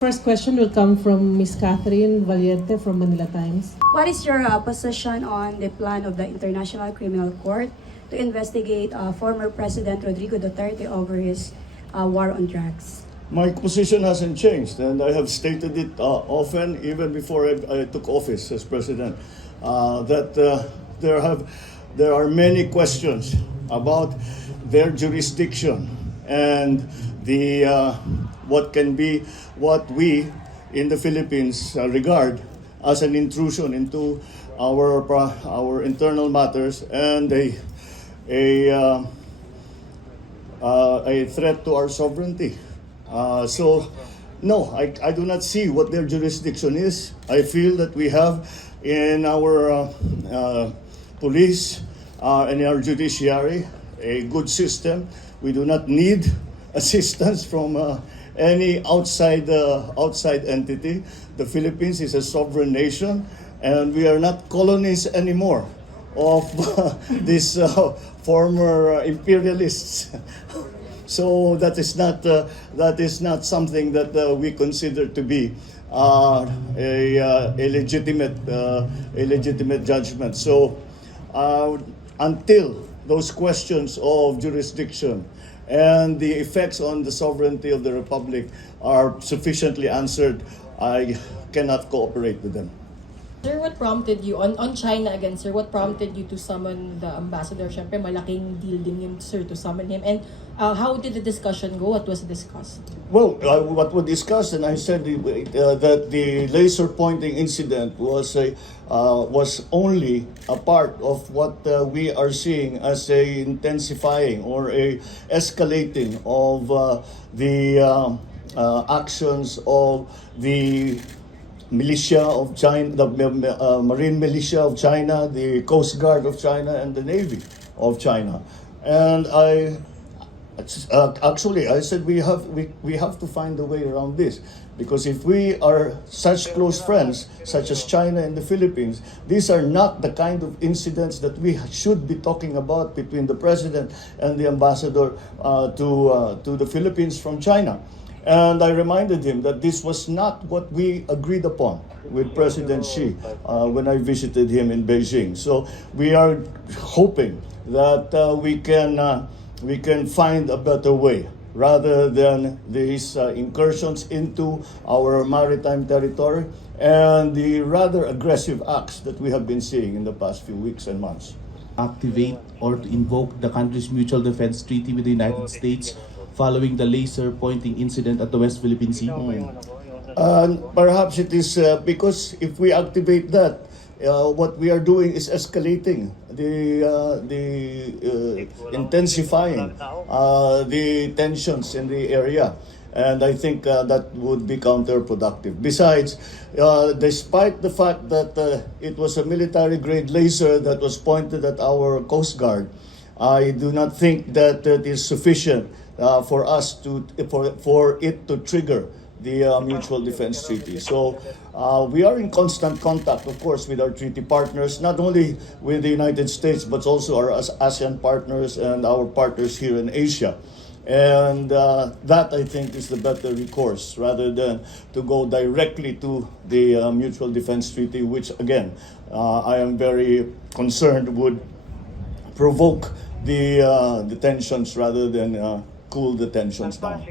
First question will come from Ms. Catherine Valente from Manila Times. What is your position on the plan of the International Criminal Court to investigate former President Rodrigo Duterte over his war on drugs? My position hasn't changed, and I have stated it often, even before I took office as president, that there are many questions about their jurisdiction and the what we in the Philippines regard as an intrusion into our internal matters and a threat to our sovereignty. So, no, I do not see what their jurisdiction is. I feel that we have in our police and our judiciary a good system. We do not need assistance from any outside entity. The Philippines is a sovereign nation, and we are not colonies anymore of these former imperialists. So that is not something that we consider to be a legitimate judgment. So until those questions of jurisdiction and the effects on the sovereignty of the Republic are sufficiently answered, I cannot cooperate with them. Sir, what prompted you, on China again, sir, what prompted you to summon the ambassador? Siyempre, malaking deal din yun, sir, to summon him. And how did the discussion go? What was discussed? Well, what we discussed, and I said that the laser pointing incident was only a part of what we are seeing as a intensifying or a escalating of the actions of the militia of China, the marine militia of China, the Coast Guard of China, and the Navy of China. And I said we have to find a way around this, because if we are such close friends, such as China and the Philippines, these are not the kind of incidents that we should be talking about between the president and the ambassador to the Philippines from China. And I reminded him that this was not what we agreed upon with President Xi when I visited him in Beijing. So we are hoping that we can find a better way rather than these incursions into our maritime territory and the rather aggressive acts that we have been seeing in the past few weeks and months. Activate or to invoke the country's mutual defense treaty with the United States following the laser pointing incident at the West Philippine Sea? Perhaps it is because if we activate that, what we are doing is escalating intensifying the tensions in the area. And I think that would be counterproductive. Besides, despite the fact that it was a military-grade laser that was pointed at our Coast Guard, I do not think that it is sufficient for it to trigger the mutual defense treaty. So we are in constant contact, of course, with our treaty partners, not only with the United States, but also our ASEAN partners and our partners here in Asia. And that, I think, is the better recourse, rather than to go directly to the mutual defense treaty, which, again, I am very concerned would provoke the tensions rather than cool the tensions down.